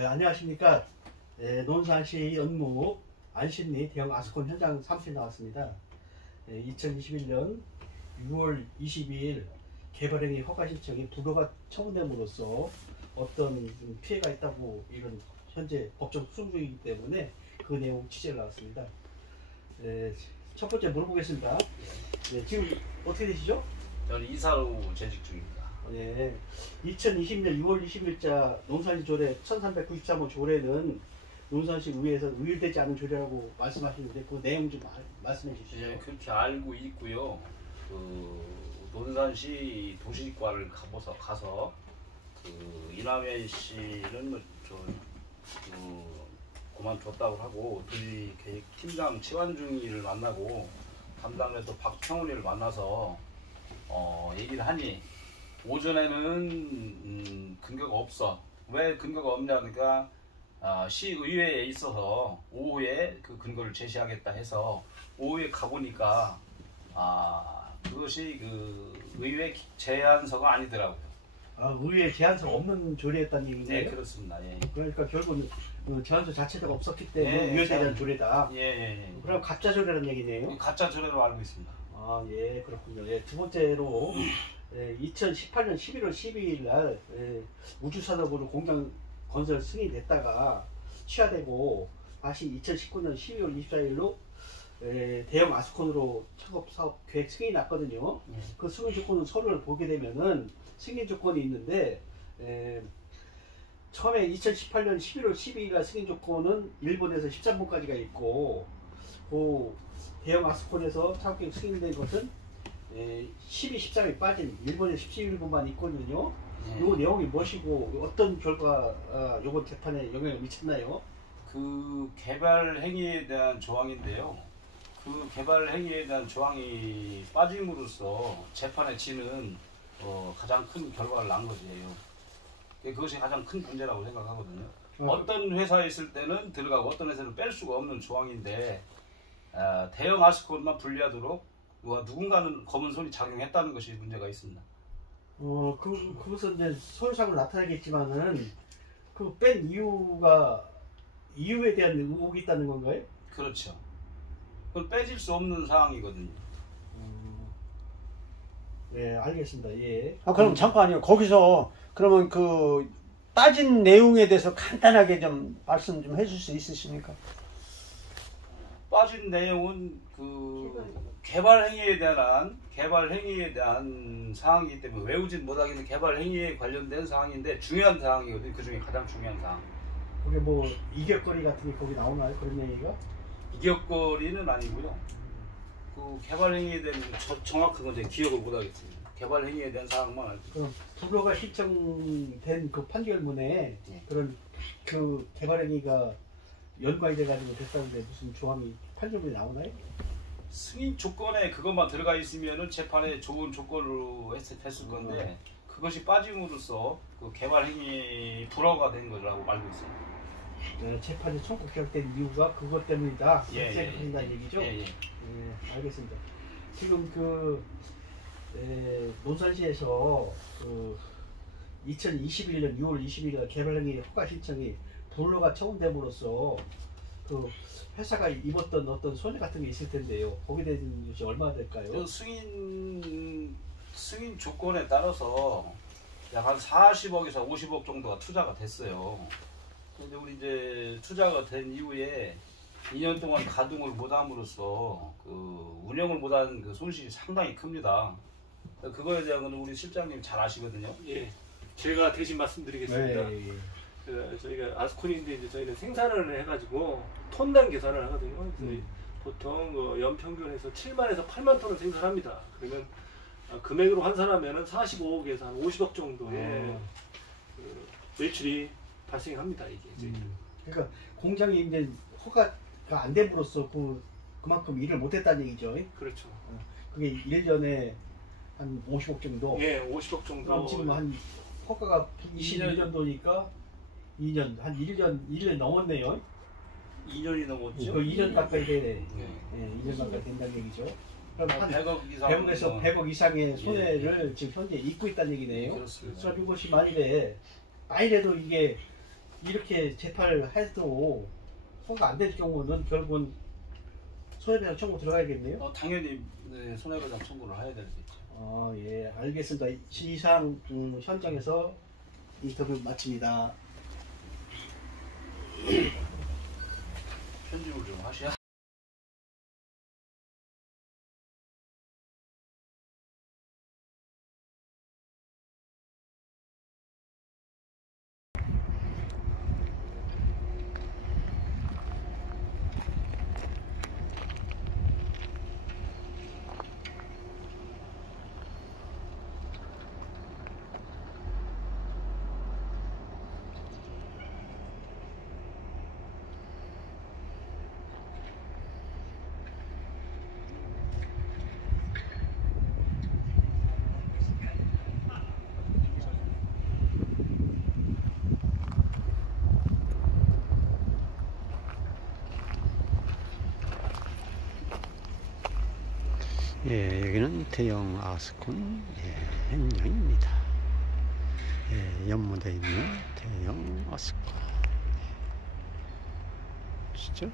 네, 안녕하십니까. 논산시 연무 안신리 대형 아스콘 현장 사무실에 나왔습니다. 2021년 6월 22일 개발행위 허가 신청이 불허가 청구됨으로써 어떤 피해가 있다고 이런 현재 법정 수정 중이기 때문에 그 내용 취재를 나왔습니다. 첫 번째 물어보겠습니다. 지금 어떻게 되시죠? 저는 이사로 재직 중입니다. 2020년 6월 20일자 논산시 조례 1393호 조례는 논산시 의회에서 의율되지 않은 조례라고 말씀하시는데 그 내용 좀 말씀해 주시죠. 네, 그렇게 알고 있고요. 논산시 도시과를 가서 이남현 씨는 그만뒀다고 하고 도시계획팀장 최완중이를 만나고 담당에서 박평훈이를 만나서 얘기를 하니 오전에는 근거가 없어. 왜 근거가 없냐 그러니까 시의회에 있어서 오후에 그 근거를 제시하겠다 해서 오후에 가보니까 그것이 그 의회 제안서가 아니더라고요. 의회 제안서가 없는 조례였다는 얘기인가요? 네, 그렇습니다. 예. 그러니까 결국은 제안서 자체가 없었기 때문에 의회에 대한 조례다. 예. 그럼 가짜 조례라는 얘기네요? 가짜 조례로 알고 있습니다. 예, 그렇군요. 두 번째로 2018년 11월 12일 날 우주산업으로 공장 건설 승인됐다가 취하되고 다시 2019년 12월 24일로 대형 아스콘으로 창업 사업 계획 승인이 났거든요. 그 승인 조건은 서류를 보게 되면은 승인 조건이 있는데 처음에 2018년 11월 12일 날 승인 조건은 1번에서 13번까지가 있고 그 대형 아스콘에서 창업 계획 승인된 것은 12, 13이 빠진 1번에서 17번만 있거든요. 이 내용이 무엇이고 어떤 결과가 이번 재판에 영향을 미쳤나요? 그 개발 행위에 대한 조항인데요. 그 개발 행위에 대한 조항이 빠짐으로써 재판에 지는 가장 큰 결과를 낳은 것이에요. 그것이 가장 큰 문제라고 생각하거든요. 어떤 회사에 있을 때는 들어가고 어떤 회사는 뺄 수가 없는 조항인데 대형 아스콘만 분리하도록 누군가는 검은 손이 작용했다는 것이 문제가 있습니다. 그것은 이제 서류상으로 나타나겠지만은 그 뺀 이유에 대한 의혹이 있다는 건가요? 그렇죠. 그건 빼질 수 없는 사항이거든요. 네, 알겠습니다. 예. 그럼 잠깐만요. 거기서 그러면 그 빠진 내용에 대해서 간단하게 좀 말씀 좀 해줄 수 있으십니까? 빠진 내용은 개발 행위에 대한 사항이기 때문에 외우진 못하겠는 개발 행위에 관련된 사항인데 중요한 사항이거든요. 그 중에 가장 중요한 사항. 그게 뭐 이격거리 같은 게 거기 나오나요? 그런 얘기가? 이격거리는 아니고요. 그 개발 행위에 대한 정확한 건 기억을 못하겠습니다. 개발 행위에 대한 사항만 알고. 그럼 불허가 신청된 그 판결문에 그런 그 개발 행위가 연관이 돼가지고 됐다는데 무슨 조항이 판결문에 나오나요? 승인 조건에 그것만 들어가 있으면은 재판에 좋은 조건으로 했을 건데 그것이 빠짐으로써 그 개발 행위 불허가 된 거라고 알고 있습니다. 재판이 청구결된 이유가 그것 때문이다. 그렇게 된다는 얘기죠? 알겠습니다. 지금 논산시에서 2021년 6월 20일 개발행위 허가 신청이 불허가 처분됨으로써 그 회사가 입었던 어떤 손해 같은 게 있을 텐데요. 거기에 대한 것이 얼마나 될까요? 그 승인 조건에 따라서 약 한 40억에서 50억 정도가 투자가 됐어요. 근데 우리 이제 투자가 된 이후에 2년 동안 가동을 못함으로써 그 운영을 못한 그 손실이 상당히 큽니다. 그거에 대한 건 우리 실장님 잘 아시거든요. 예, 제가 대신 말씀드리겠습니다. 저희가 아스콘인데 이제 저희는 생산을 해가지고 톤당 계산을 하거든요. 보통 연평균에서 7만에서 8만 톤을 생산합니다. 그러면 금액으로 환산하면은 45억에서 한 50억 정도의 매출이 발생합니다. 이게. 그러니까 공장이 이제 허가가 안 됨으로써 그만큼 일을 못했다는 얘기죠. 그렇죠. 그게 1년에 한 50억 정도. 예, 50억 정도. 그럼 지금 한 허가가 21년도니까 2년 한 1년 넘었네요. 2년이 넘었죠. 그 2년 가까이 되네. 2년 가까이 된다는 얘기죠. 그럼 한 100억에서 100억 이상의 손해를 지금 현재 입고 있다는 얘기네요. 그렇습니다. 그럼 이것이 만일에도 이게 이렇게 재판을 해도 소가 안 될 경우는 결국은 손해배상 청구 들어가야겠네요. 당연히 네, 손해배상 청구를 해야 되겠죠. 예, 알겠습니다. 이상 현장에서 인터뷰 마칩니다. 편집을 좀 하셔야. 예, 여기는 대형 아스콘 행령입니다. 예, 연못에 있는 대형 아스콘. 진짜?